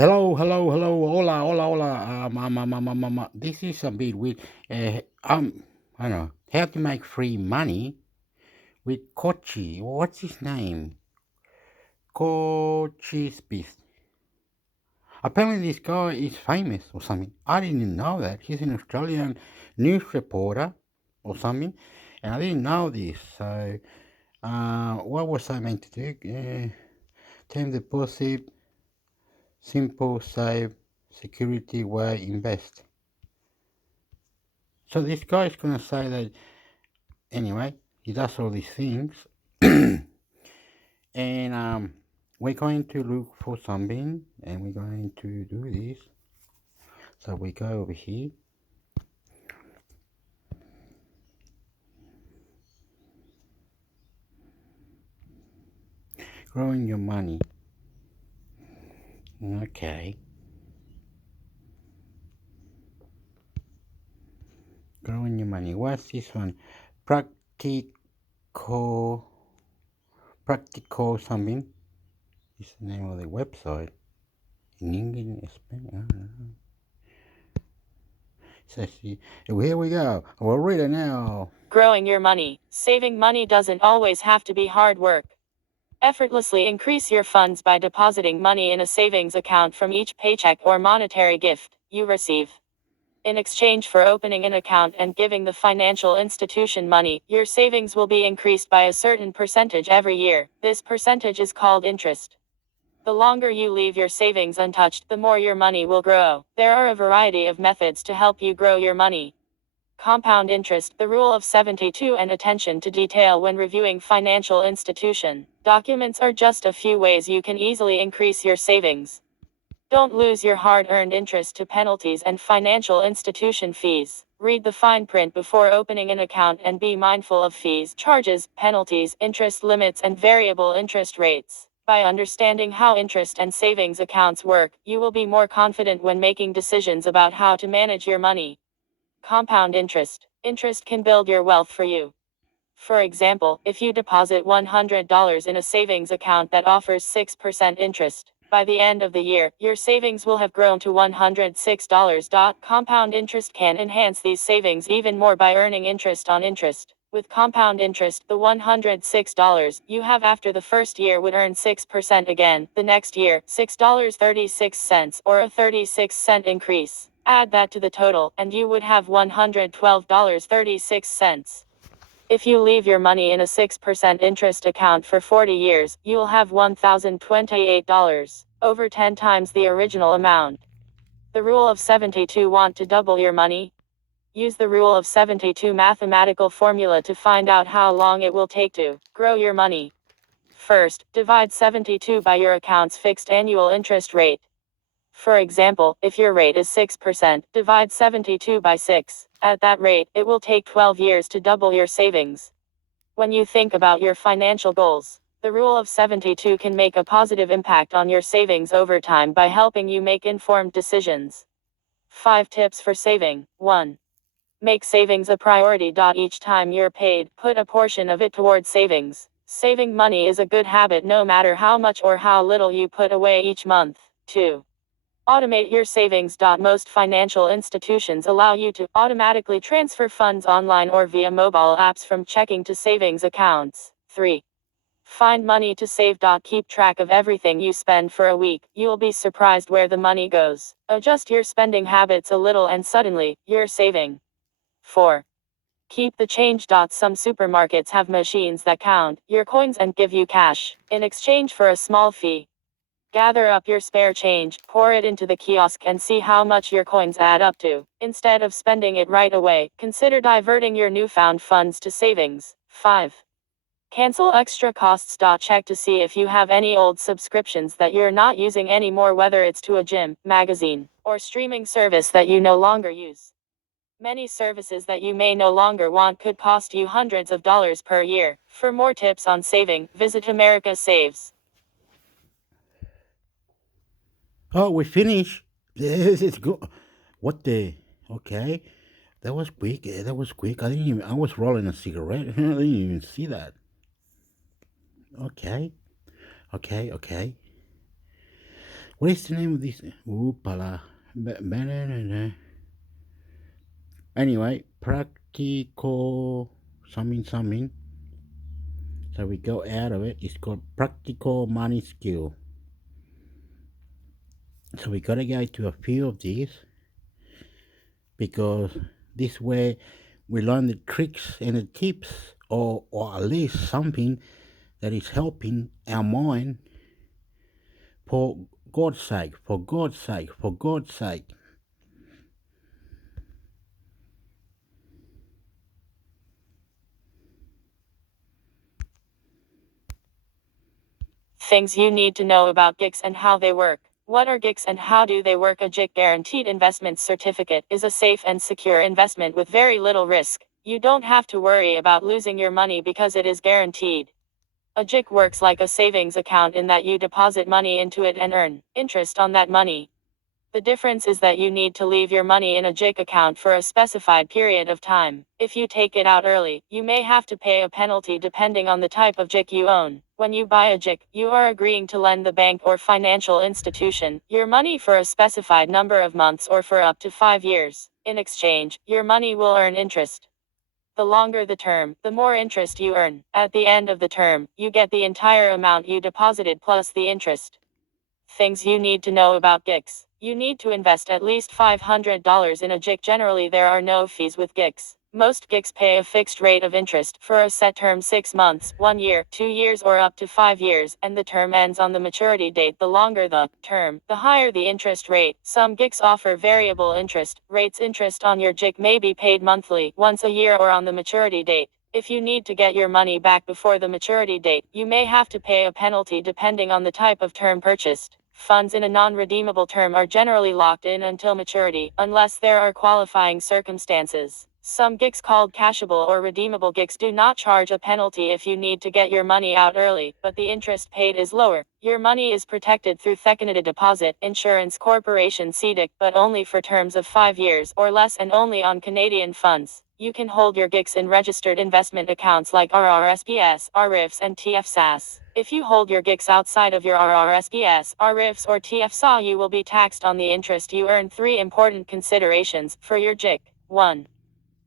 hola. This is a bit weird. I don't know how to make free money with Kochi. What's his name? Kochi's Beast. Apparently, this guy is famous or something. I didn't know that. He's an Australian news reporter or something, and I didn't know this. So, what was I meant to do? Term deposit, simple, safe, security way, invest. So this guy is going to say that, anyway, he does all these things. And we're going to look for something, and we're going to do this. So we go over here. Growing your money. Okay. Growing your money. What's this one? Practical something. Is the name of the website. In English, in Spanish, I don't know. So here we go. We'll read it now. Growing your money. Saving money doesn't always have to be hard work. Effortlessly increase your funds by depositing money in a savings account from each paycheck or monetary gift you receive. In exchange for opening an account and giving the financial institution money, your savings will be increased by a certain percentage every year. This percentage is called interest. The longer you leave your savings untouched, the more your money will grow. There are a variety of methods to help you grow your money. Compound interest, the rule of 72, and attention to detail when reviewing financial institution documents are just a few ways you can easily increase your savings. Don't lose your hard-earned interest to penalties and financial institution fees. Read the fine print before opening an account and be mindful of fees, charges, penalties, interest limits, and variable interest rates. By understanding how interest and savings accounts work, you will be more confident when making decisions about how to manage your money. Compound interest. Interest can build your wealth for you. For example, if you deposit $100 in a savings account that offers 6% interest, by the end of the year, your savings will have grown to $106. Compound interest can enhance these savings even more by earning interest on interest. With compound interest, the $106 you have after the first year would earn 6% again, the next year, $6.36, or a 36-cent increase. Add that to the total, and you would have $112.36. If you leave your money in a 6% interest account for 40 years, you will have $1,028, over 10 times the original amount. The rule of 72. Want to double your money? Use the rule of 72 mathematical formula to find out how long it will take to grow your money. First, divide 72 by your account's fixed annual interest rate. For example, if your rate is 6%, divide 72 by 6. At that rate, it will take 12 years to double your savings. When you think about your financial goals, the rule of 72 can make a positive impact on your savings over time by helping you make informed decisions. 5 tips for saving. 1. Make savings a priority. Each time you're paid, put a portion of it towards savings. Saving money is a good habit no matter how much or how little you put away each month. 2. Automate your savings. Most financial institutions allow you to automatically transfer funds online or via mobile apps from checking to savings accounts. 3. Find money to save. Keep track of everything you spend for a week. You'll be surprised where the money goes. Adjust your spending habits a little and suddenly, you're saving. 4. Keep the change. Some supermarkets have machines that count your coins and give you cash in exchange for a small fee. Gather up your spare change, pour it into the kiosk, and see how much your coins add up to. Instead of spending it right away, consider diverting your newfound funds to savings. 5. Cancel extra costs. Check to see if you have any old subscriptions that you're not using anymore, whether it's to a gym, magazine, or streaming service that you no longer use. Many services that you may no longer want could cost you hundreds of dollars per year. For more tips on saving, visit America Saves. Oh, we finished. Yes, it's good. What the? Okay. That was quick. That was quick. I was rolling a cigarette. I didn't even see that. Okay. Okay. What is the name of this? Anyway, practical something. So we go out of it. It's called practical money skill. So we gotta go to a few of these because this way we learn the tricks and the tips, or at least something that is helping our mind. For God's sake, for God's sake, for God's sake. Things you need to know about GICs and how they work. What are GICs and how do they work? A GIC Guaranteed Investment Certificate is a safe and secure investment with very little risk. You don't have to worry about losing your money because it is guaranteed. A GIC works like a savings account in that you deposit money into it and earn interest on that money. The difference is that you need to leave your money in a GIC account for a specified period of time. If you take it out early, you may have to pay a penalty depending on the type of GIC you own. When you buy a GIC, you are agreeing to lend the bank or financial institution your money for a specified number of months or for up to 5 years. In exchange, your money will earn interest. The longer the term, the more interest you earn. At the end of the term, you get the entire amount you deposited plus the interest. Things you need to know about GICs. You need to invest at least $500 in a GIC. Generally, there are no fees with GICs. Most GICs pay a fixed rate of interest for a set term 6 months, 1 year, 2 years, or up to 5 years, and the term ends on the maturity date. The longer the term, the higher the interest rate. Some GICs offer variable interest rates. Interest on your GIC may be paid monthly, once a year, or on the maturity date. If you need to get your money back before the maturity date, you may have to pay a penalty depending on the type of term purchased. Funds in a non-redeemable term are generally locked in until maturity, unless there are qualifying circumstances. Some GICs called cashable or redeemable GICs do not charge a penalty if you need to get your money out early, but the interest paid is lower. Your money is protected through Thecanated Deposit Insurance Corporation CDIC, but only for terms of 5 years or less and only on Canadian funds. You can hold your GICs in registered investment accounts like RRSPs, RRIFs, and TFSAS. If you hold your GICs outside of your RRSPs, RRIFs, or TFSA, you will be taxed on the interest you earn. 3 important considerations for your GIC. 1.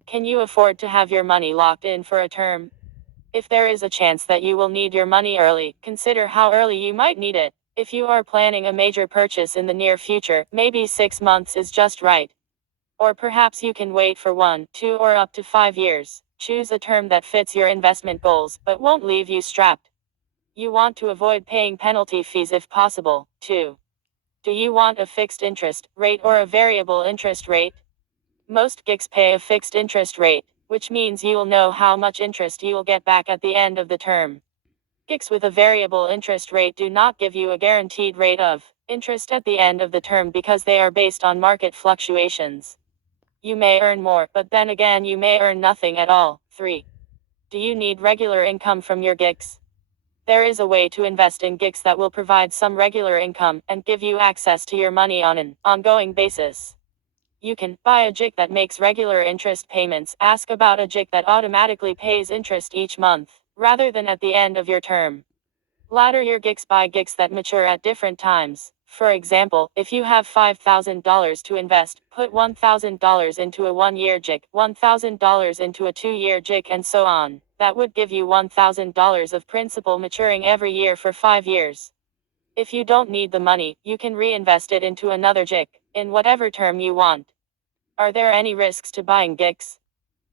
Can you afford to have your money locked in for a term? If there is a chance that you will need your money early, consider how early you might need it. If you are planning a major purchase in the near future, maybe 6 months is just right. Or perhaps you can wait for 1, 2, or up to 5 years. Choose a term that fits your investment goals, but won't leave you strapped. You want to avoid paying penalty fees if possible. 2. Do you want a fixed interest rate or a variable interest rate? Most GICs pay a fixed interest rate, which means you will know how much interest you will get back at the end of the term. GICs with a variable interest rate do not give you a guaranteed rate of interest at the end of the term because they are based on market fluctuations. You may earn more, but then again you may earn nothing at all. 3. Do you need regular income from your GICs? There is a way to invest in GICs that will provide some regular income and give you access to your money on an ongoing basis. You can buy a GIC that makes regular interest payments. Ask about a GIC that automatically pays interest each month, rather than at the end of your term. Ladder your GICs. Buy GICs that mature at different times. For example, if you have $5,000 to invest, put $1,000 into a 1-year GIC, $1,000 into a 2-year GIC, and so on. That would give you $1,000 of principal maturing every year for 5 years. If you don't need the money, you can reinvest it into another GIC, in whatever term you want. Are there any risks to buying GICs?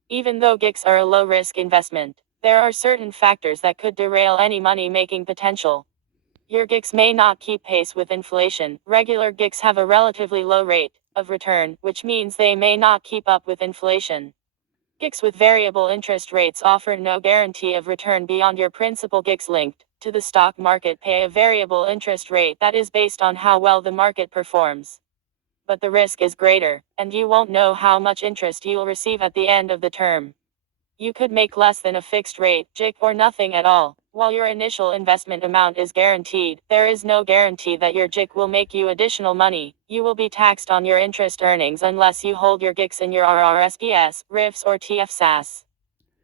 Even though GICs are a low-risk investment, there are certain factors that could derail any money-making potential. Your GICs may not keep pace with inflation. Regular GICs have a relatively low rate of return, which means they may not keep up with inflation. GICs with variable interest rates offer no guarantee of return beyond your principal. GICs linked to the stock market pay a variable interest rate that is based on how well the market performs. But the risk is greater, and you won't know how much interest you'll receive at the end of the term. You could make less than a fixed rate GIC or nothing at all. While your initial investment amount is guaranteed, there is no guarantee that your GIC will make you additional money. You will be taxed on your interest earnings unless you hold your GICs in your RRSPs, RIFs, or TFSAS.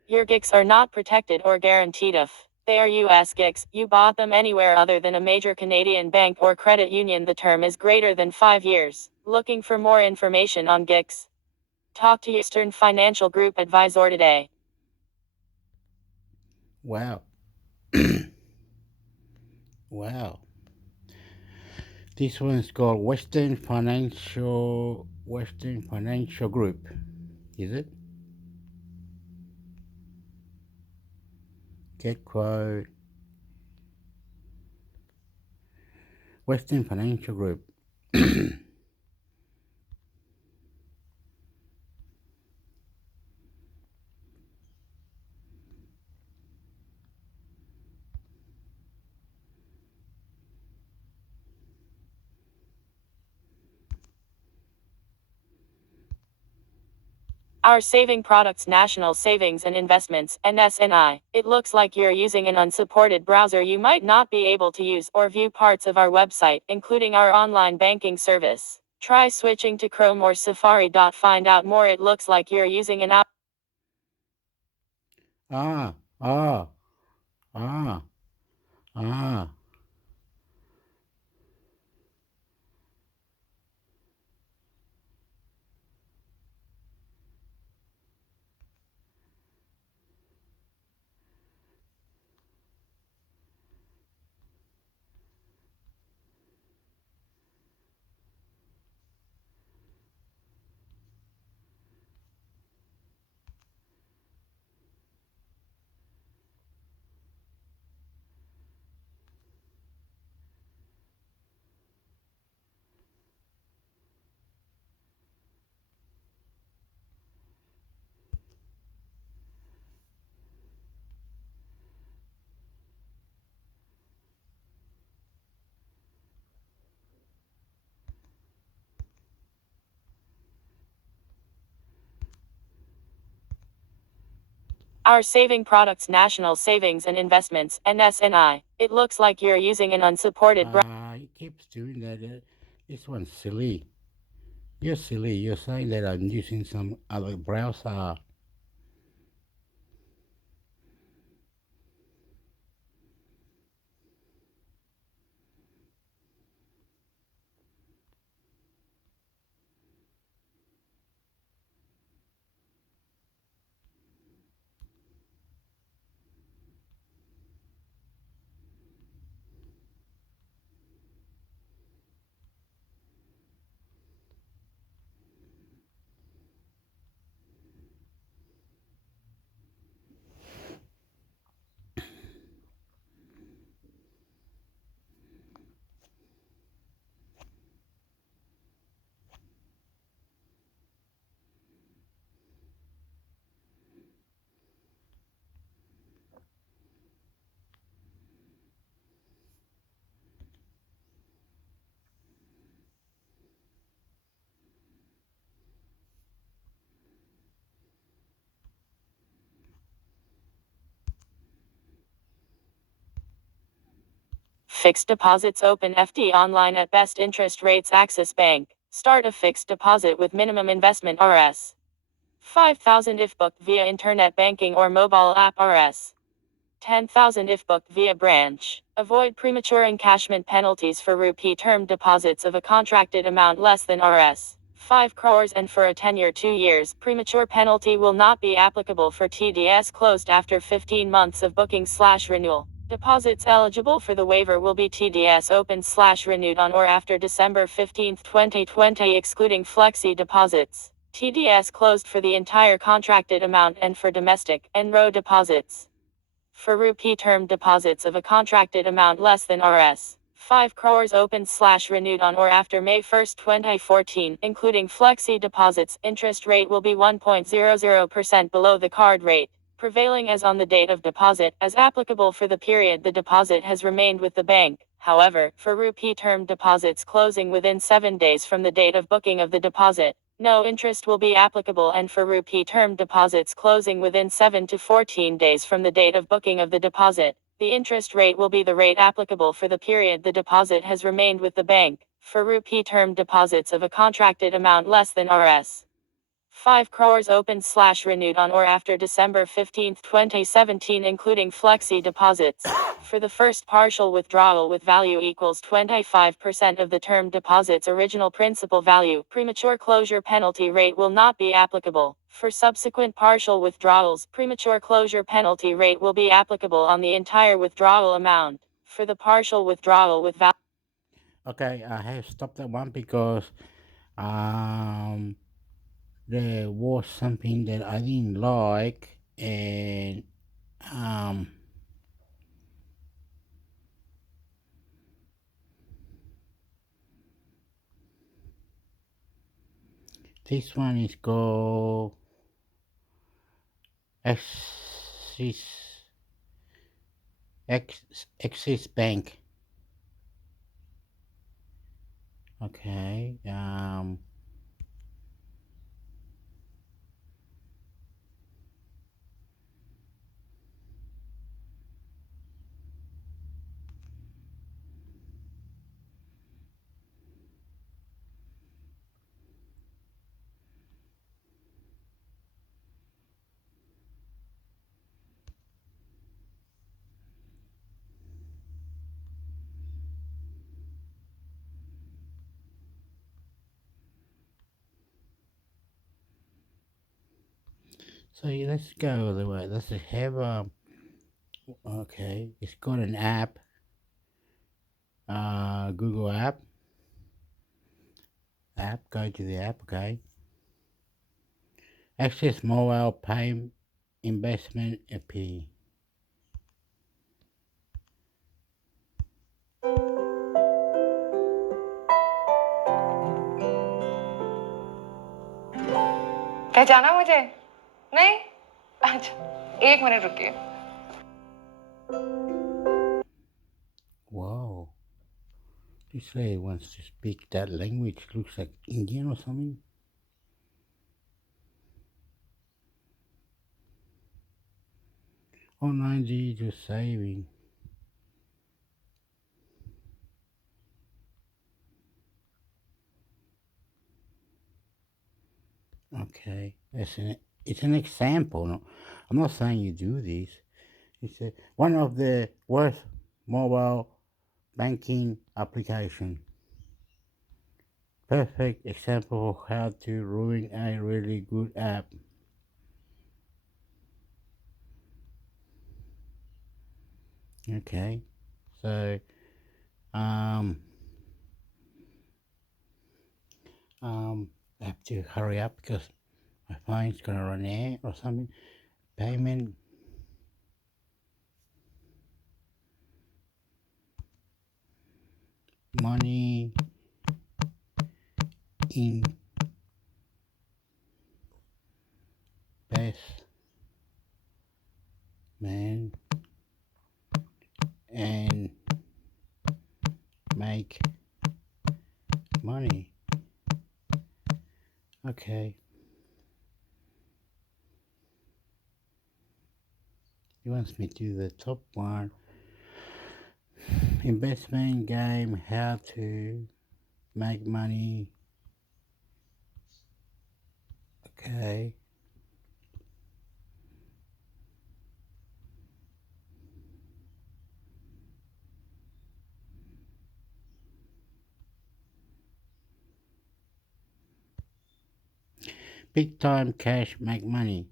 Your GICs are not protected or guaranteed of They are US GICs. You bought them anywhere other than a major Canadian bank or credit union. The term is greater than 5 years. Looking for more information on GICs? Talk to Eastern Financial Group advisor today. Wow. Wow. This one's called Western Financial Group. Is it? Get quote. Western Financial Group. Our saving products National Savings and Investments, NSNI. It looks like you're using an unsupported browser. You might not be able to use or view parts of our website, including our online banking service. Try switching to Chrome or Safari. Find out more. It looks like you're using an app. Ah, ah, ah, ah. Our saving products National Savings and Investments, NSNI. It looks like you're using an unsupported browser. He keeps doing that. This one's silly. You're silly. You're saying that I'm using some other browser. Fixed deposits open FD online at best interest rates Axis Bank. Start a fixed deposit with minimum investment Rs. 5,000 if booked via internet banking or mobile app Rs. 10,000 if booked via branch. Avoid premature encashment penalties for rupee term deposits of a contracted amount less than Rs. 5 crores and for a tenure 2 years. Premature penalty will not be applicable for TDS closed after 15 months of booking/renewal. Deposits eligible for the waiver will be TDS open/renewed on or after December 15, 2020 excluding flexi deposits. TDS closed for the entire contracted amount and for domestic (NRO) deposits. For rupee term deposits of a contracted amount less than Rs. 5 crores open/renewed on or after May 1, 2014, including flexi deposits, interest rate will be 1.00% below the card rate, prevailing as on the date of deposit, as applicable for the period the deposit has remained with the bank. However, for rupee term deposits closing within 7 days from the date of booking of the deposit, no interest will be applicable, and for rupee term deposits closing within 7 to 14 days from the date of booking of the deposit, the interest rate will be the rate applicable for the period the deposit has remained with the bank. For rupee term deposits of a contracted amount less than Rs. 5 crores opened/renewed on or after December 15, 2017, including flexi deposits. For the first partial withdrawal with value equals 25% of the term deposit's original principal value, premature closure penalty rate will not be applicable. For subsequent partial withdrawals, premature closure penalty rate will be applicable on the entire withdrawal amount. For the partial withdrawal with value. Okay, I have stopped that one because there was something that I didn't like, and um this one is called Axis Bank. Okay. So let's go the way. Let's have okay. It's got an app. Google app. Go to the app. Okay. Access mobile pay investment AP. पहचाना मुझे? नहीं? अच्छा, एक minute रुकिए। Wow. This lady wants to speak that language. Looks like Indian or something. Online digital saving. Okay, it's an example. No, I'm not saying you do this. It's one of the worst mobile banking application. Perfect example of how to ruin a really good app. Okay, so I have to hurry up because my phone's gonna run out or something. Payment. Money investment and make money. Okay. He wants me to do the top one. Investment game, how to make money. Okay. Big time cash make money.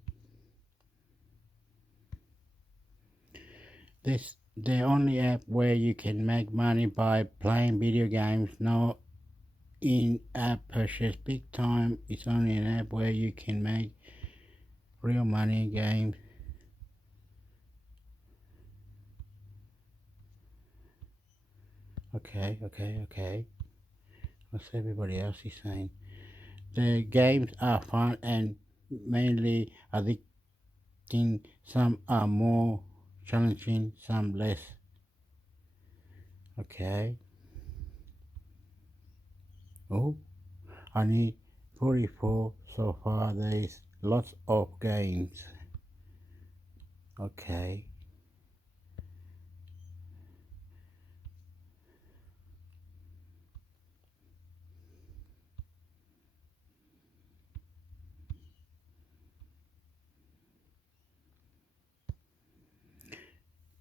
This the only app where you can make money by playing video games. No in-app purchase. Big time is only an app where you can make real money games. Okay. What's everybody else is saying? The games are fun and mainly addicting. Some are more challenging, some less. Okay. Oh, I need 44 so far. There's lots of games. Okay.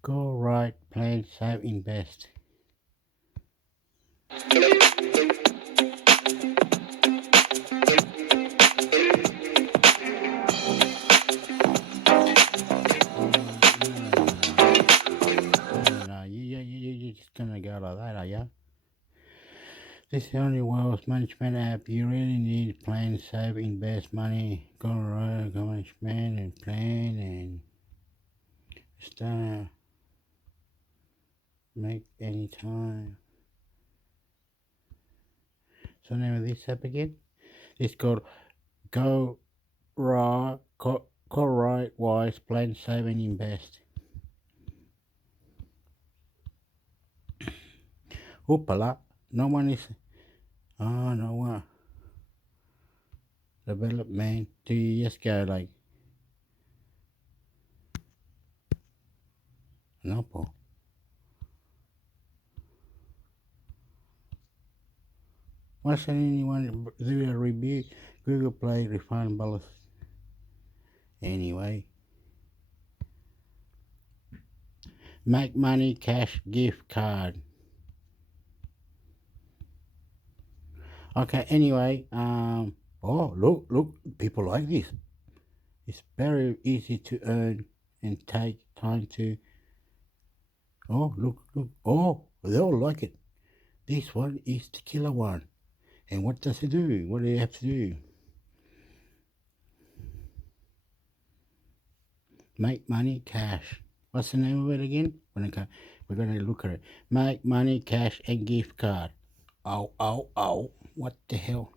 Go right, plan, save, invest. No, you're just gonna go like that, are you? This is the only wealth management app. You really need plan, save, invest money. Go right, go management and plan and start make any time. So name of this app again? It's called Go Right, Go Right, Wise, Plan, Save and Invest. Hoopala, no one is. Oh, no one. Development. Do you just go like? No, po. Why should anyone do a review? Google Play refundable. Anyway. Make money, cash, gift card. Okay, anyway, oh, look, people like this. It's very easy to earn and take time to, oh, look, oh, they all like it. This one is the killer one. And what does it do? What do you have to do? Make money, cash. What's the name of it again? We're gonna look at it. Make money, cash, and gift card. Oh, what the hell?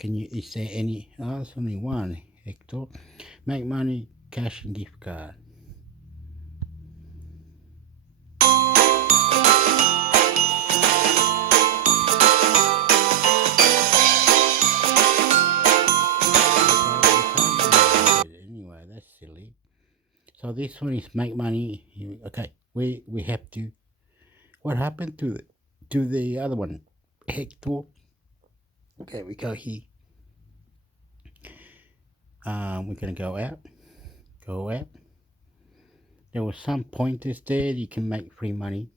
Is there any? Oh, there's only one, Hector. Make money, cash, and gift card. Anyway, that's silly. So this one is make money. Okay, we have to. What happened to the other one, Hector? Okay, we go here. We're gonna go out. Go out. There was some pointers there. You can make free money.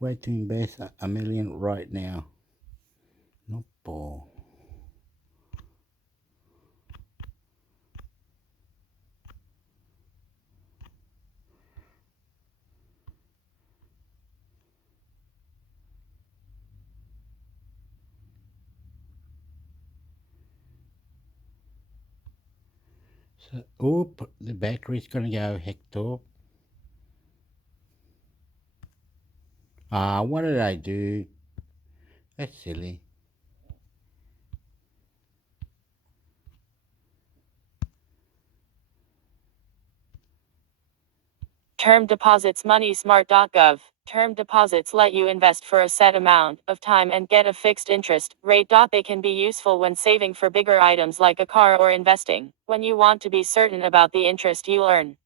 Way to invest $1 million right now. No ball. So, oop, the battery's gonna go, Hector. What did I do? That's silly. Term deposits moneysmart.gov. Term deposits let you invest for a set amount of time and get a fixed interest rate. They can be useful when saving for bigger items like a car or investing, when you want to be certain about the interest you'll earn.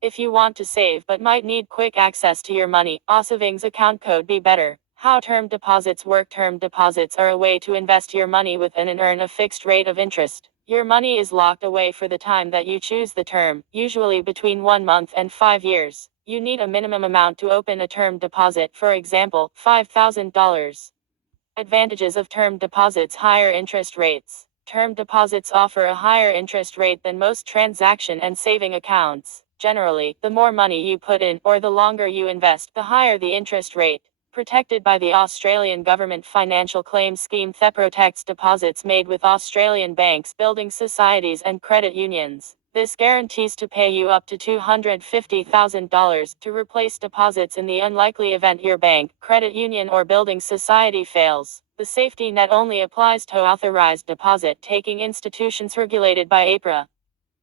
If you want to save but might need quick access to your money, savings account code be better. How term deposits work. Term deposits are a way to invest your money within and earn a fixed rate of interest. Your money is locked away for the time that you choose the term, usually between 1 month and 5 years. You need a minimum amount to open a term deposit, for example, $5,000. Advantages of term deposits: higher interest rates. Term deposits offer a higher interest rate than most transaction and saving accounts. Generally, the more money you put in or the longer you invest, the higher the interest rate. Protected by the Australian Government Financial Claims Scheme. THE protects deposits made with Australian banks, building societies and credit unions. This guarantees to pay you up to $250,000 to replace deposits in the unlikely event your bank, credit union or building society fails. The safety net only applies to authorized deposit-taking institutions regulated by APRA.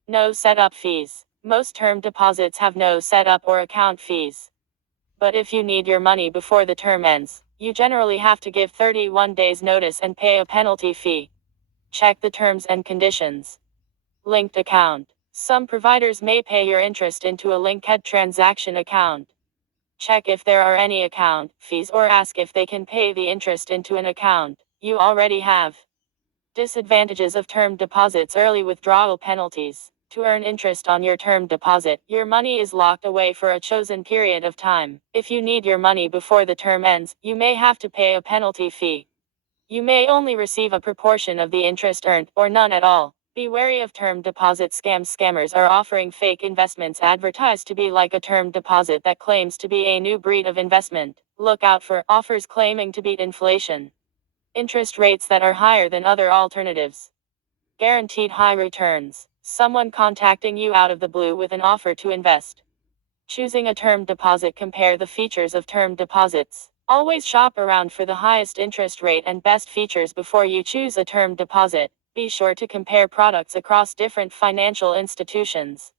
No setup fees. Most term deposits have no setup or account fees. But if you need your money before the term ends, you generally have to give 31 days notice and pay a penalty fee. Check the terms and conditions. Linked account. Some providers may pay your interest into a linked transaction account. Check if there are any account fees or ask if they can pay the interest into an account you already have. Disadvantages of term deposits: early withdrawal penalties. To earn interest on your term deposit, your money is locked away for a chosen period of time. If you need your money before the term ends, you may have to pay a penalty fee. You may only receive a proportion of the interest earned, or none at all. Be wary of term deposit scams. Scammers are offering fake investments advertised to be like a term deposit that claims to be a new breed of investment. Look out for offers claiming to beat inflation. Interest rates that are higher than other alternatives. Guaranteed high returns. Someone contacting you out of the blue with an offer to invest. Choosing a term deposit. Compare the features of term deposits. Always shop around for the highest interest rate and best features before you choose a term deposit. Be sure to compare products across different financial institutions.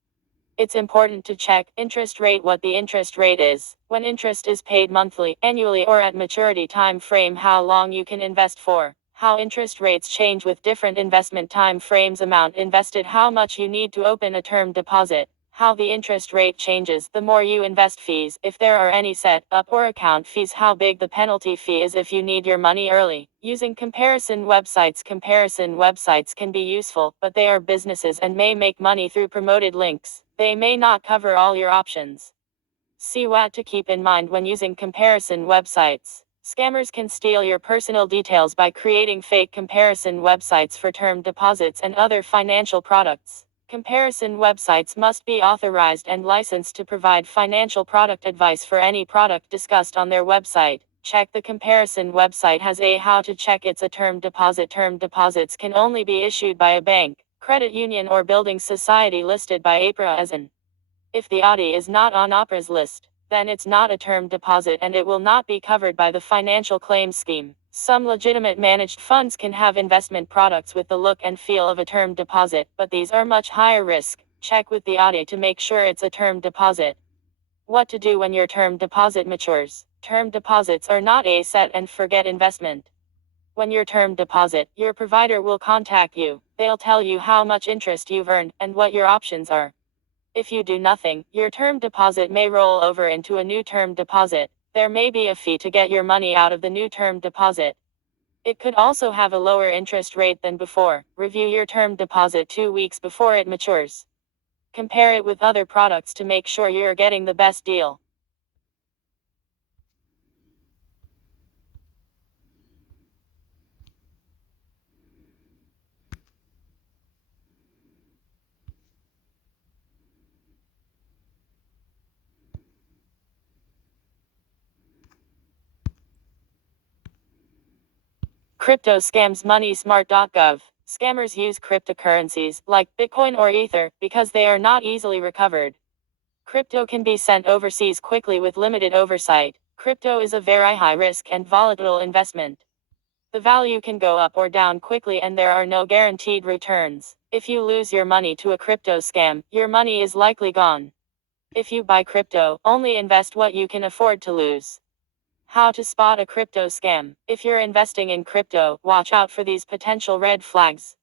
It's important to check interest rate. What the interest rate is, when interest is paid monthly, annually, or at maturity time frame. How long you can invest for. How interest rates change with different investment time frames. Amount invested. How much you need to open a term deposit. How the interest rate changes the more you invest. Fees, if there are any set up or account fees. How big the penalty fee is if you need your money early. Using comparison websites. Comparison websites can be useful, but they are businesses and may make money through promoted links. They may not cover all your options. See what to keep in mind when using comparison websites. Scammers can steal your personal details by creating fake comparison websites for term deposits and other financial products. Comparison websites must be authorized and licensed to provide financial product advice for any product discussed on their website. Check the comparison website has a how to check it's a term deposit. Term deposits can only be issued by a bank, credit union, or building society listed by APRA as an. If the ADI is not on APRA's list, then it's not a term deposit and it will not be covered by the financial claims scheme. Some legitimate managed funds can have investment products with the look and feel of a term deposit, but these are much higher risk. Check with the ADI to make sure it's a term deposit. What to do when your term deposit matures. Term deposits are not a set and forget investment. When your term deposit, your provider will contact you. They'll tell you how much interest you've earned and what your options are. If you do nothing, your term deposit may roll over into a new term deposit. There may be a fee to get your money out of the new term deposit. It could also have a lower interest rate than before. Review your term deposit 2 weeks before it matures. Compare it with other products to make sure you're getting the best deal. Crypto scams. MoneySmart.gov. Scammers use cryptocurrencies, like Bitcoin or Ether, because they are not easily recovered. Crypto can be sent overseas quickly with limited oversight. Crypto is a very high risk and volatile investment. The value can go up or down quickly and there are no guaranteed returns. If you lose your money to a crypto scam, your money is likely gone. If you buy crypto, only invest what you can afford to lose. How to spot a crypto scam. If you're investing in crypto, watch out for these potential red flags.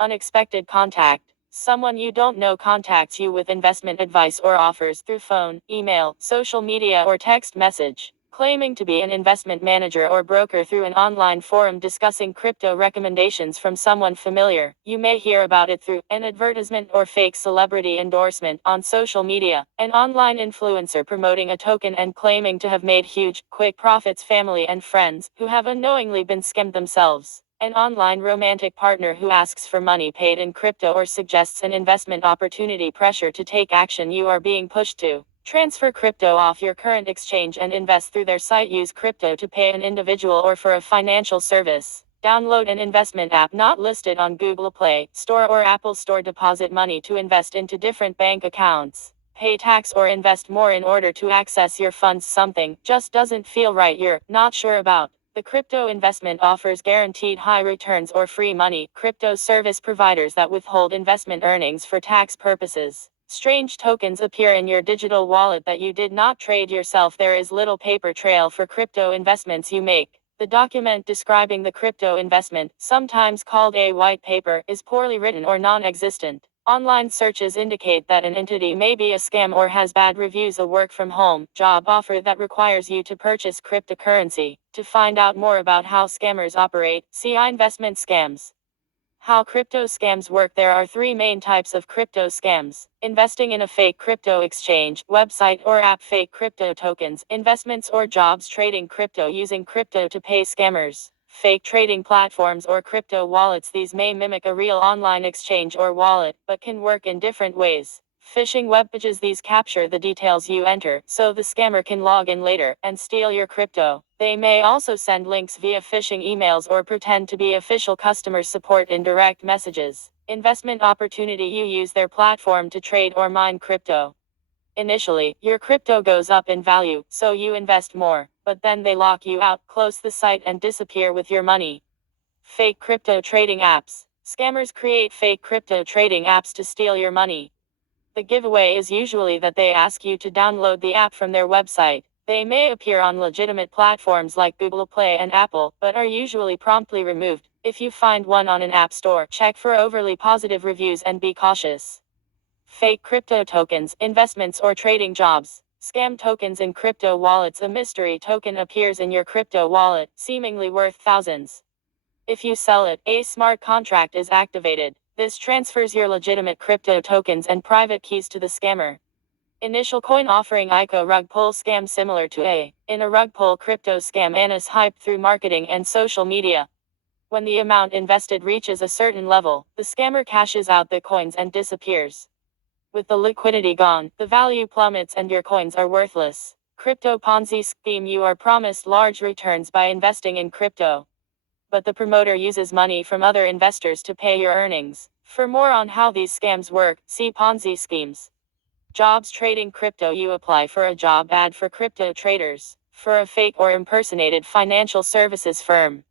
Unexpected contact. Someone you don't know contacts you with investment advice or offers through phone, email, social media, or text message, claiming to be an investment manager or broker through an online forum discussing crypto recommendations from someone familiar. You may hear about it through an advertisement or fake celebrity endorsement on social media, an online influencer promoting a token and claiming to have made huge, quick profits. Family and friends who have unknowingly been scammed themselves. An online romantic partner who asks for money paid in crypto or suggests an investment opportunity. Pressure to take action. You are being pushed to transfer crypto off your current exchange and invest through their site. Use crypto to pay an individual or for a financial service. Download an investment app not listed on Google Play Store or Apple Store. Deposit money to invest into different bank accounts. Pay tax or invest more in order to access your funds. Something just doesn't feel right. You're not sure about. The crypto investment offers guaranteed high returns or free money. Crypto service providers that withhold investment earnings for tax purposes. Strange tokens appear in your digital wallet that you did not trade yourself. There is little paper trail for crypto investments you make. The document describing the crypto investment, sometimes called a white paper, is poorly written or non-existent. Online searches indicate that an entity may be a scam or has bad reviews. A work from home job offer that requires you to purchase cryptocurrency. To find out more about how scammers operate, see investment scams. How crypto scams work. There are three main types of crypto scams: investing in a fake crypto exchange, website or app, fake crypto tokens, investments or jobs, trading crypto, using crypto to pay scammers, fake trading platforms or crypto wallets. These may mimic a real online exchange or wallet, but can work in different ways. Phishing web pages. These capture the details you enter, so the scammer can log in later and steal your crypto. They may also send links via phishing emails or pretend to be official customer support in direct messages. Investment opportunity. You use their platform to trade or mine crypto. Initially, your crypto goes up in value, so you invest more, but then they lock you out, close the site, and disappear with your money. Fake crypto trading apps. Scammers create fake crypto trading apps to steal your money. The giveaway is usually that they ask you to download the app from their website. They may appear on legitimate platforms like Google Play and Apple, but are usually promptly removed. If you find one on an app store, check for overly positive reviews and be cautious. Fake crypto tokens, investments or trading jobs. Scam tokens in crypto wallets. A mystery token appears in your crypto wallet, seemingly worth thousands. If you sell it, a smart contract is activated. This transfers your legitimate crypto tokens and private keys to the scammer. Initial coin offering. ICO rug pull scam. Similar to in a rug pull crypto scam, is hyped through marketing and social media. When the amount invested reaches a certain level, the scammer cashes out the coins and disappears. With the liquidity gone, the value plummets and your coins are worthless. Crypto Ponzi scheme. You are promised large returns by investing in crypto, but the promoter uses money from other investors to pay your earnings. For more on how these scams work, see Ponzi schemes. Jobs. Trading crypto. You apply for a job ad for crypto traders, for a fake or impersonated financial services firm.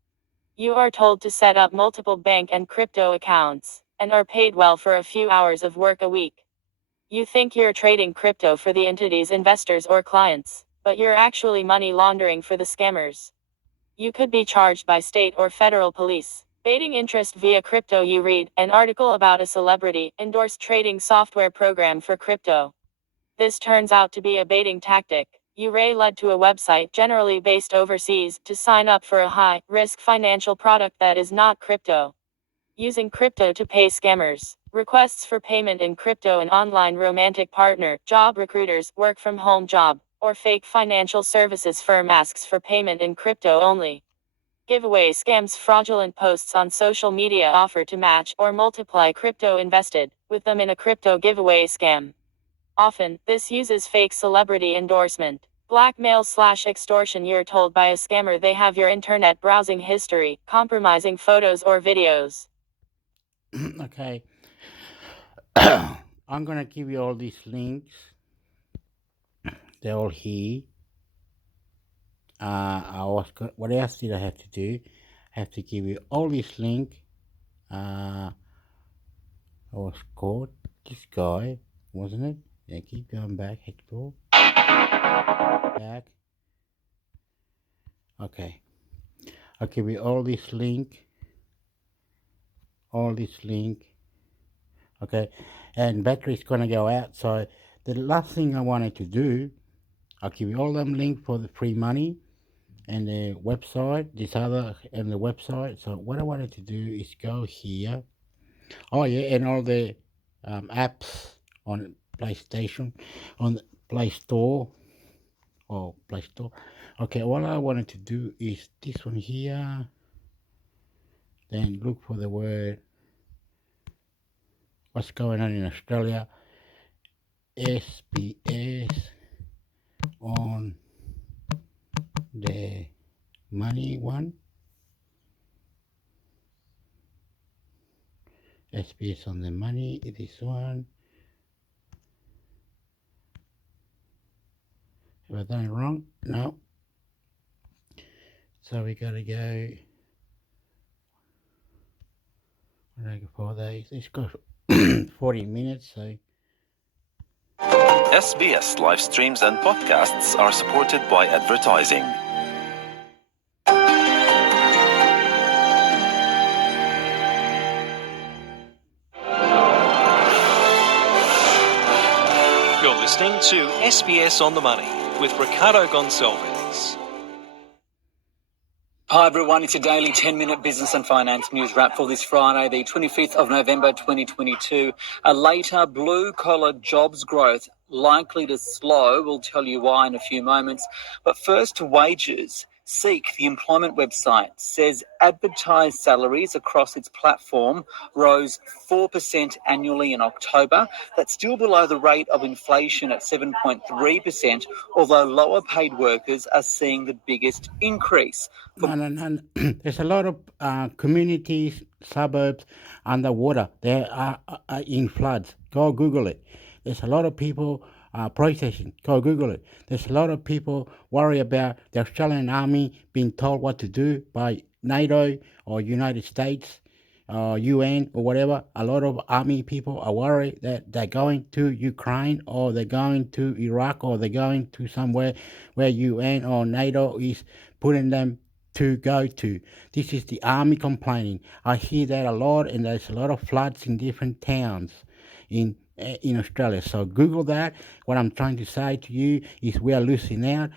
You are told to set up multiple bank and crypto accounts, and are paid well for a few hours of work a week. You think you're trading crypto for the entity's investors or clients, but you're actually money laundering for the scammers. You could be charged by state or federal police. Baiting interest via crypto. You read an article about a celebrity endorsed trading software program for crypto. This turns out to be a baiting tactic. You are led to a website, generally based overseas, to sign up for a high-risk financial product that is not crypto. Using crypto to pay scammers. Requests for payment in crypto. An online romantic partner, job recruiters, work from home job, or fake financial services firm asks for payment in crypto only. Giveaway scams. Fraudulent posts on social media offer to match or multiply crypto invested with them in a crypto giveaway scam. Often, this uses fake celebrity endorsement. Blackmail/extortion. You're told by a scammer they have your internet browsing history, compromising photos or videos. Okay. I'm going to give you all these links. They're all here. What else did I have to do? I have to give you all this link. I was called this guy, wasn't it? Yeah, keep going back, Hector. Back. Okay. I'll give you all this link. Okay. And battery's gonna go out. So the last thing I wanted to do, I'll give you all them links for the free money and the website, and the website. So what I wanted to do is go here. Oh yeah, and all the apps on PlayStation, on the Play Store. Play Store. Okay, all I wanted to do is this one here. Then look for the word. What's going on in Australia? SBS on the money one. SBS on the money. This one. Have I done it wrong? No. So we gotta go. For these. It's got 40 minutes, so. SBS live streams and podcasts are supported by advertising. You're listening to SBS on the Money with Ricardo Gonçalves. Hi everyone, it's your daily 10-minute business and finance news wrap for this Friday, the 25th of November 2022. A later blue-collar jobs growth likely to slow. We'll tell you why in a few moments. But first, wages. Seek, the employment website, says advertised salaries across its platform rose 4% annually in October. That's still below the rate of inflation at 7.3%, although lower paid workers are seeing the biggest increase. No. There's a lot of communities, suburbs underwater. They are in floods. Go Google it. There's a lot of people protesting. Go Google it. There's a lot of people worry about the Australian Army being told what to do by NATO or United States. UN or whatever. A lot of army people are worried that they're going to Ukraine or they're going to Iraq or they're going to somewhere where UN or NATO is putting them to go to. This is the army complaining. I hear that a lot, and there's a lot of floods in different towns in Australia. So Google that. What I'm trying to say to you is we are losing out,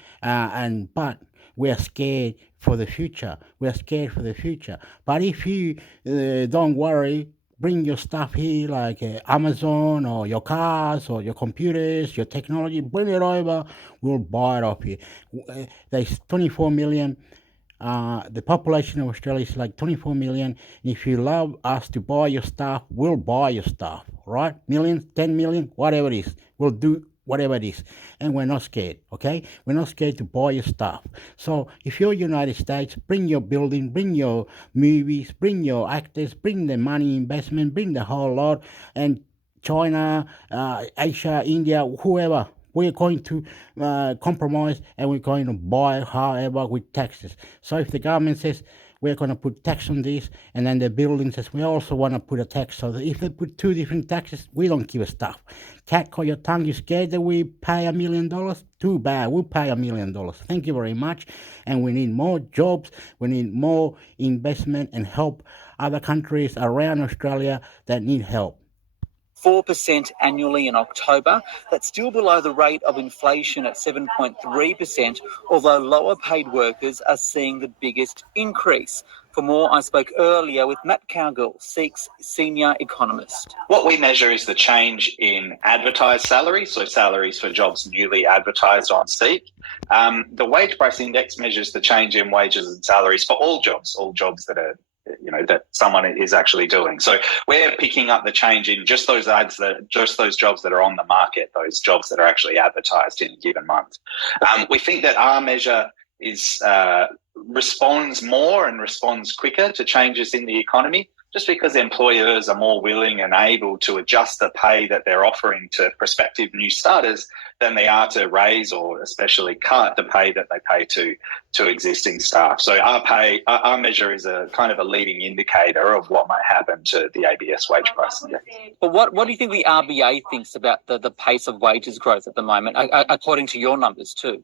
but we are scared for the future. We are scared for the future. But if you don't worry, bring your stuff here like Amazon or your cars or your computers, your technology, bring it over. We'll buy it off you. There's 24 million. The population of Australia is like 24 million. And if you love us to buy your stuff, we'll buy your stuff, right? Millions, 10 million, whatever it is. We'll do whatever it is. And we're not scared, okay? We're not scared to buy your stuff. So if you're United States, bring your building, bring your movies, bring your actors, bring the money investment, bring the whole lot. And China, Asia, India, whoever, we're going to compromise and we're going to buy however with taxes. So if the government says we're going to put tax on this, and then the building says we also want to put a tax, so that if they put two different taxes, we don't give a stuff. Cat, call your tongue. You scared that we pay $1 million? Too bad. We'll pay $1 million. Thank you very much. And we need more jobs. We need more investment and help other countries around Australia that need help. 4% annually in October. That's still below the rate of inflation at 7.3%, although lower paid workers are seeing the biggest increase. For more, I spoke earlier with Matt Cowgill, SEEK's senior economist. What we measure is the change in advertised salaries, so salaries for jobs newly advertised on SEEK. The wage price index measures the change in wages and salaries for all jobs that are that someone is actually doing. So we're picking up the change in just those jobs that are on the market, those jobs that are actually advertised in a given month. We think that our measure responds more and responds quicker to changes in the economy, just because employers are more willing and able to adjust the pay that they're offering to prospective new starters than they are to raise or especially cut the pay that they pay to existing staff. So our measure is a kind of a leading indicator of what might happen to the ABS wage price index. But what do you think the RBA thinks about the pace of wages growth at the moment, according to your numbers too?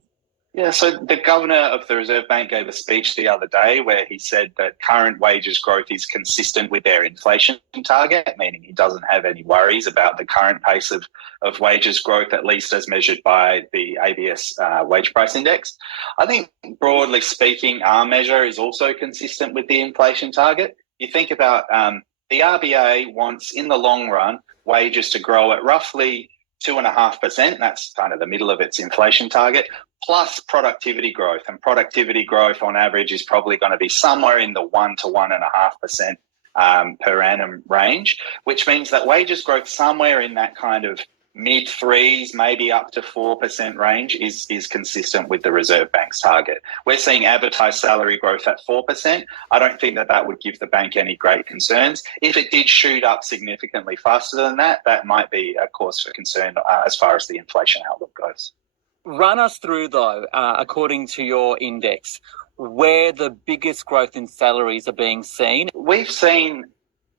Yeah, so the governor of the Reserve Bank gave a speech the other day where he said that current wages growth is consistent with their inflation target, meaning he doesn't have any worries about the current pace of wages growth, at least as measured by the ABS wage price index. I think, broadly speaking, our measure is also consistent with the inflation target. You think about the RBA wants, in the long run, wages to grow at roughly 2.5%. That's kind of the middle of its inflation target, plus productivity growth. And productivity growth on average is probably going to be somewhere in the 1 to 1.5% per annum range, which means that wages growth somewhere in that kind of mid threes, maybe up to 4% range is consistent with the Reserve Bank's target. We're seeing advertised salary growth at 4%. I don't think that would give the bank any great concerns. If it did shoot up significantly faster than that, that might be a cause for concern as far as the inflation outlook goes. Run us through, though, according to your index, where the biggest growth in salaries are being seen. We've seen,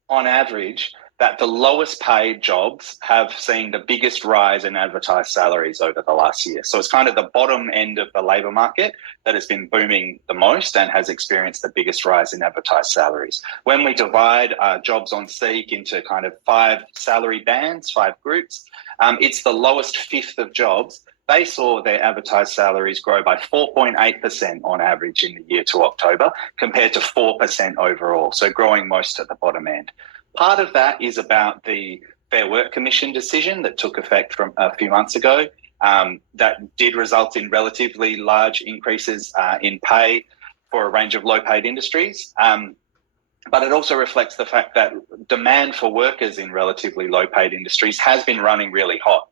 on average, that the lowest paid jobs have seen the biggest rise in advertised salaries over the last year. So it's kind of the bottom end of the labour market that has been booming the most and has experienced the biggest rise in advertised salaries. When we divide jobs on SEEK into kind of 5 salary bands, 5 groups, it's the lowest fifth of jobs they saw their advertised salaries grow by 4.8% on average in the year to October, compared to 4% overall, so growing most at the bottom end. Part of that is about the Fair Work Commission decision that took effect from a few months ago. That did result in relatively large increases in pay for a range of low-paid industries. But it also reflects the fact that demand for workers in relatively low-paid industries has been running really hot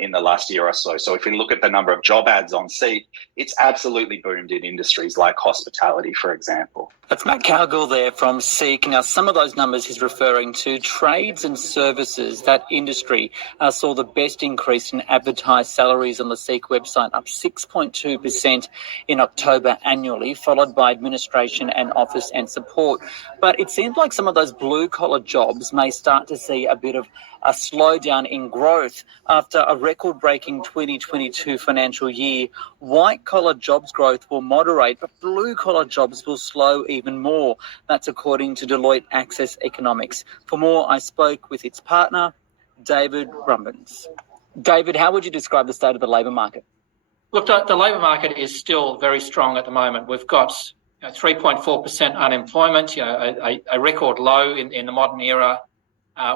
in the last year or so. So if you look at the number of job ads on Seek, it's absolutely boomed in industries like hospitality, for example. That's Matt Cowgill there from Seek. Now, some of those numbers he's referring to, trades and services, that industry saw the best increase in advertised salaries on the Seek website, up 6.2% in October annually, followed by administration and office and support. But it seems like some of those blue-collar jobs may start to see a bit of a slowdown in growth after a record-breaking 2022 financial year. White-collar jobs growth will moderate, but blue-collar jobs will slow even more. That's according to Deloitte Access Economics. For more, I spoke with its partner, David Rumbens. David, how would you describe the state of the labour market? Look, the labour market is still very strong at the moment. We've got 3.4% unemployment, a record low in the modern era.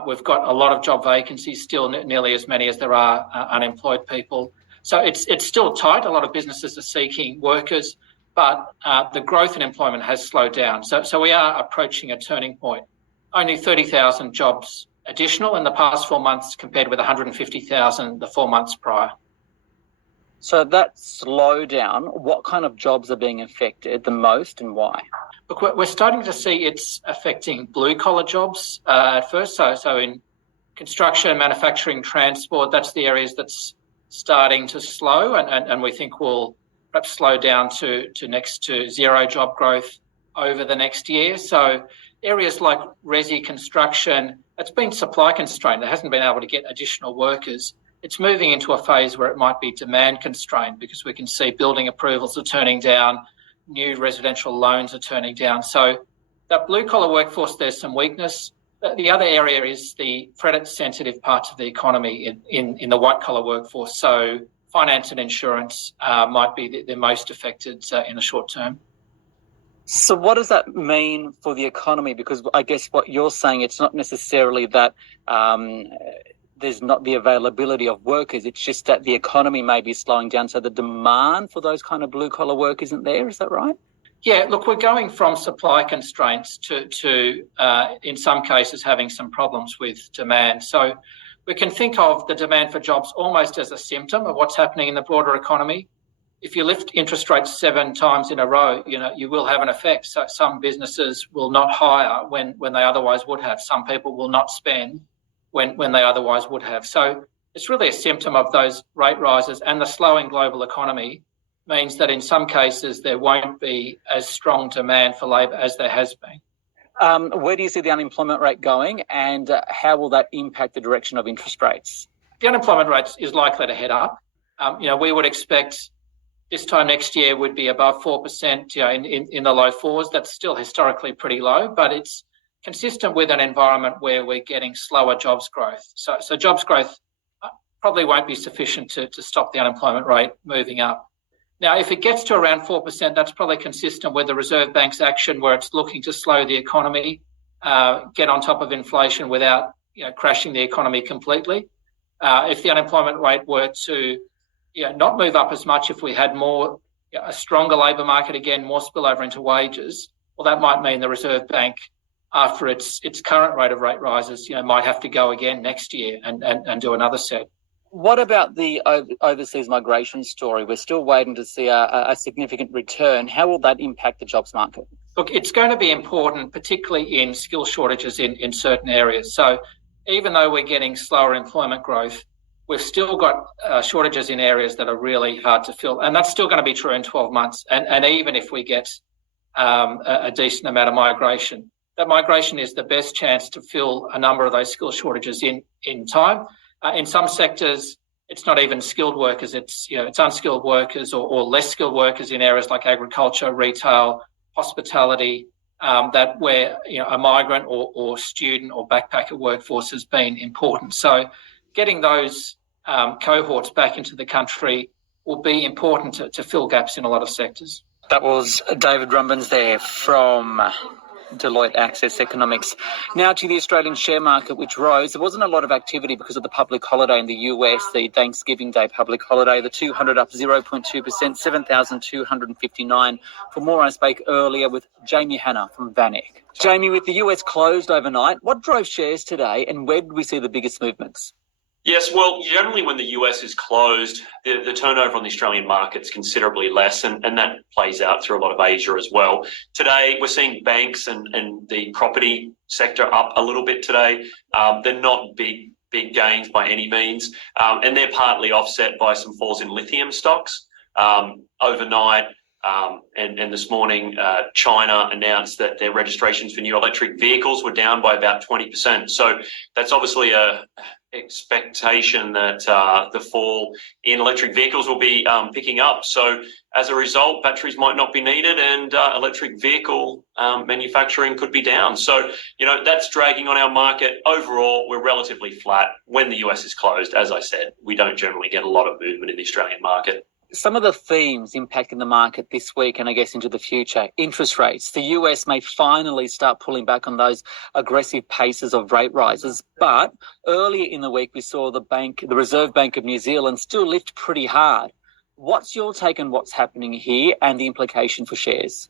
We've got a lot of job vacancies, still nearly as many as there are unemployed people. So it's still tight. A lot of businesses are seeking workers, but the growth in employment has slowed down. So we are approaching a turning point. Only 30,000 jobs additional in the past 4 months compared with 150,000 the 4 months prior. So that slowdown, what kind of jobs are being affected the most and why? Look, we're starting to see it's affecting blue-collar jobs at first. So in construction, manufacturing, transport, that's the areas that's starting to slow and we think will perhaps slow down to next to zero job growth over the next year. So areas like resi construction, it's been supply constrained. It hasn't been able to get additional workers. It's moving into a phase where it might be demand constrained because we can see building approvals are turning down, new residential loans are turning down. So that blue-collar workforce, there's some weakness. The other area is the credit-sensitive parts of the economy in the white-collar workforce. So finance and insurance might be the most affected in the short term. So what does that mean for the economy? Because I guess what you're saying, it's not necessarily that there's not the availability of workers. It's just that the economy may be slowing down. So the demand for those kind of blue-collar work isn't there. Is that right? Yeah, look, we're going from supply constraints to in some cases, having some problems with demand. So we can think of the demand for jobs almost as a symptom of what's happening in the broader economy. If you lift interest rates 7 times in a row, you will have an effect. So some businesses will not hire when they otherwise would have. Some people will not spend when they otherwise would have. So it's really a symptom of those rate rises, and the slowing global economy means that in some cases there won't be as strong demand for labour as there has been. Where do you see the unemployment rate going, and how will that impact the direction of interest rates? The unemployment rate is likely to head up. We would expect this time next year would be above 4%, in the low fours. That's still historically pretty low, but it's consistent with an environment where we're getting slower jobs growth. So jobs growth probably won't be sufficient to stop the unemployment rate moving up. Now, if it gets to around 4%, that's probably consistent with the Reserve Bank's action where it's looking to slow the economy, get on top of inflation without crashing the economy completely. If the unemployment rate were to not move up as much, if we had more, a stronger labour market again, more spillover into wages, well, that might mean the Reserve Bank, after its current rate of rate rises, might have to go again next year and do another set. What about the overseas migration story? We're still waiting to see a significant return. How will that impact the jobs market? Look, it's going to be important, particularly in skill shortages in certain areas. So even though we're getting slower employment growth, we've still got shortages in areas that are really hard to fill. And that's still going to be true in 12 months. And even if we get a decent amount of migration, that migration is the best chance to fill a number of those skill shortages in time. In some sectors, it's not even skilled workers, it's unskilled workers or less skilled workers in areas like agriculture, retail, hospitality, that where a migrant or student or backpacker workforce has been important. So getting those cohorts back into the country will be important to fill gaps in a lot of sectors. That was David Rumbans there from Deloitte Access Economics. Now to the Australian share market, which rose. There wasn't a lot of activity because of the public holiday in the US, the Thanksgiving Day public holiday. The 200 up 0.2%, 7,259. For more, I spoke earlier with Jamie Hanna from VanEck. Jamie, with the US closed overnight, what drove shares today and where did we see the biggest movements? Yes, well, generally when the US is closed, the turnover on the Australian market's considerably less, and that plays out through a lot of Asia as well. Today, we're seeing banks and the property sector up a little bit today. They're not big gains by any means, and they're partly offset by some falls in lithium stocks. Overnight, and this morning, China announced that their registrations for new electric vehicles were down by about 20%. So that's obviously a expectation that the fall in electric vehicles will be picking up. So as a result, batteries might not be needed and electric vehicle manufacturing could be down. So, that's dragging on our market. Overall, we're relatively flat. When the US is closed, as I said, we don't generally get a lot of movement in the Australian market. Some of the themes impacting the market this week and I guess into the future, interest rates. The US may finally start pulling back on those aggressive paces of rate rises, but earlier in the week we saw the Reserve Bank of New Zealand still lift pretty hard. What's your take on what's happening here and the implication for shares?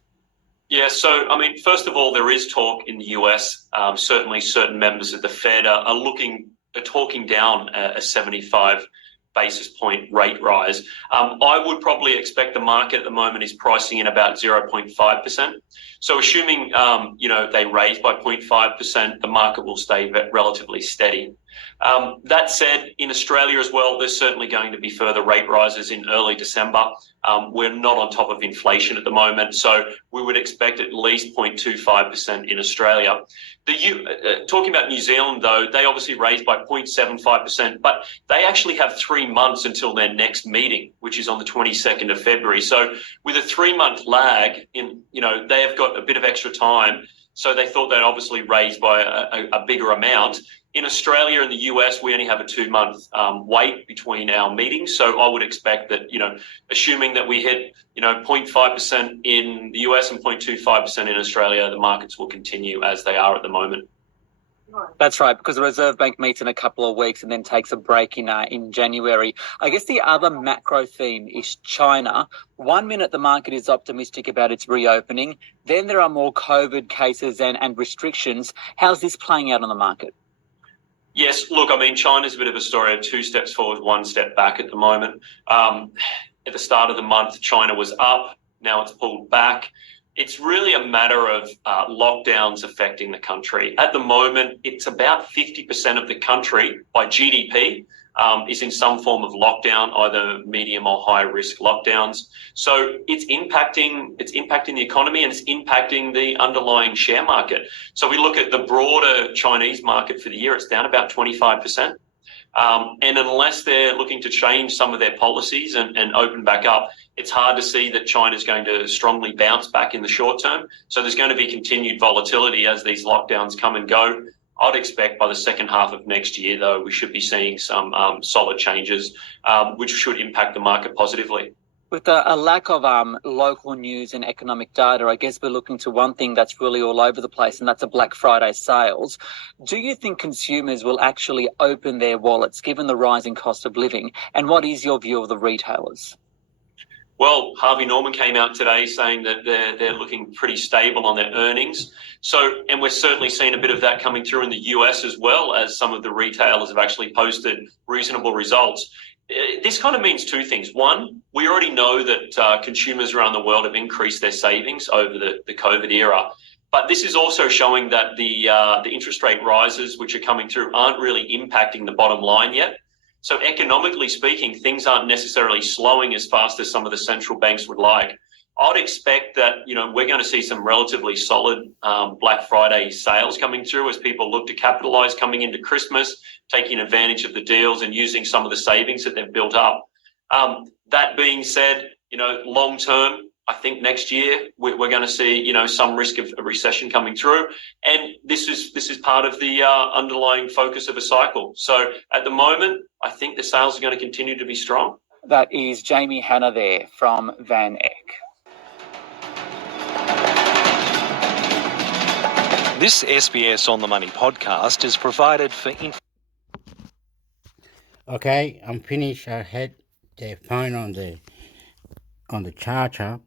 Yeah, so, first of all, there is talk in the US. Certainly certain members of the Fed are talking down a 75 basis point rate rise. I would probably expect the market at the moment is pricing in about 0.5%. So assuming, they raise by 0.5%, the market will stay relatively steady. That said, in Australia as well, there's certainly going to be further rate rises in early December. We're not on top of inflation at the moment, so we would expect at least 0.25% in Australia. Talking about New Zealand, though, they obviously raised by 0.75%, but they actually have 3 months until their next meeting, which is on the 22nd of February. So with a 3-month lag, they have got a bit of extra time. So they thought they'd obviously raise by a bigger amount. In Australia and the US, we only have a 2-month wait between our meetings. So I would expect that, assuming that we hit, 0.5% in the US and 0.25% in Australia, the markets will continue as they are at the moment. That's right, because the Reserve Bank meets in a couple of weeks and then takes a break in January. I guess the other macro theme is China. 1 minute the market is optimistic about its reopening. Then there are more COVID cases and restrictions. How's this playing out on the market? Yes, look, China's a bit of a story of 2 steps forward, 1 step back at the moment. At the start of the month, China was up. Now it's pulled back. It's really a matter of lockdowns affecting the country. At the moment, it's about 50% of the country by GDP is in some form of lockdown, either medium or high risk lockdowns. So it's impacting the economy and it's impacting the underlying share market. So we look at the broader Chinese market for the year, it's down about 25%. And unless they're looking to change some of their policies and open back up, it's hard to see that China's going to strongly bounce back in the short term. So there's going to be continued volatility as these lockdowns come and go. I'd expect by the second half of next year, though, we should be seeing some solid changes, which should impact the market positively. With a lack of local news and economic data, I guess we're looking to one thing that's really all over the place, and that's a Black Friday sales. Do you think consumers will actually open their wallets given the rising cost of living? And what is your view of the retailers? Well, Harvey Norman came out today saying that they're looking pretty stable on their earnings. So, and we're certainly seeing a bit of that coming through in the US as well, as some of the retailers have actually posted reasonable results. This kind of means 2 things. One, we already know that consumers around the world have increased their savings over the COVID era. But this is also showing that the interest rate rises, which are coming through, aren't really impacting the bottom line yet. So economically speaking, things aren't necessarily slowing as fast as some of the central banks would like. I'd expect that, we're going to see some relatively solid Black Friday sales coming through as people look to capitalise coming into Christmas, taking advantage of the deals and using some of the savings that they've built up. That being said, long term, I think next year we're going to see, some risk of a recession coming through. And this is part of the underlying focus of a cycle. So at the moment, I think the sales are going to continue to be strong. That is Jamie Hanna there from Van Eck. This SBS On The Money podcast is provided for... Okay, I'm finished. I had the phone on the charger,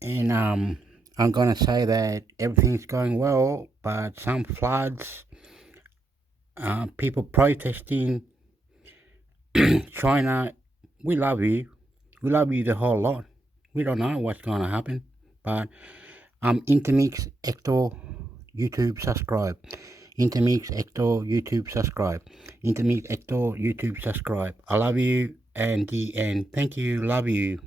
and I'm gonna say that everything's going well, but some floods, people protesting, China. We love you the whole lot. We don't know what's gonna happen, but intermix, hector, YouTube subscribe. Intermix, hector, YouTube subscribe. Intermix, hector, YouTube subscribe. I love you, and the end. Thank you. Love you.